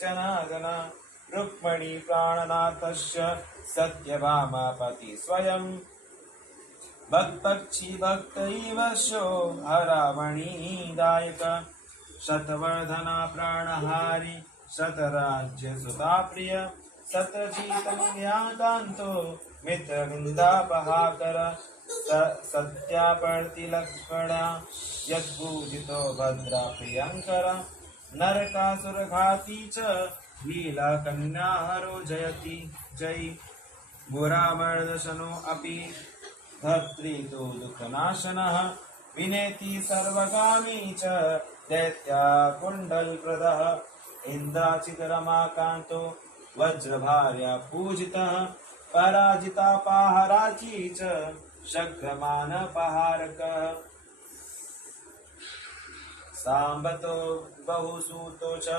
जनार्दन रुक्मिणी प्राणनाथस्य सत्यभामापति स्वयं भक्तक्षी भक्तैवशो हरावणीदायक शतवर्धना प्राणहारी शतराज्यसुता प्रिय शतजीतमयाकान्तो मित्रवृन्दापहाकर सत्यापर्तिलक्ष्मणा यद्पूजितो भद्रा प्रियङ्कर नरकासुरघाती च लीलाकन्याहरो जयति जयी घोरामर्दशनो अपि धर्त्री तु दुःखनाशनः विनेति सर्वगामी च दैत्या कुण्डलप्रदः इन्द्राचितरमाकान्तो वज्रभार्या पूजितः पराजितापाहराची च शक्रमानपहारकः साम्बतो बहुसूतो च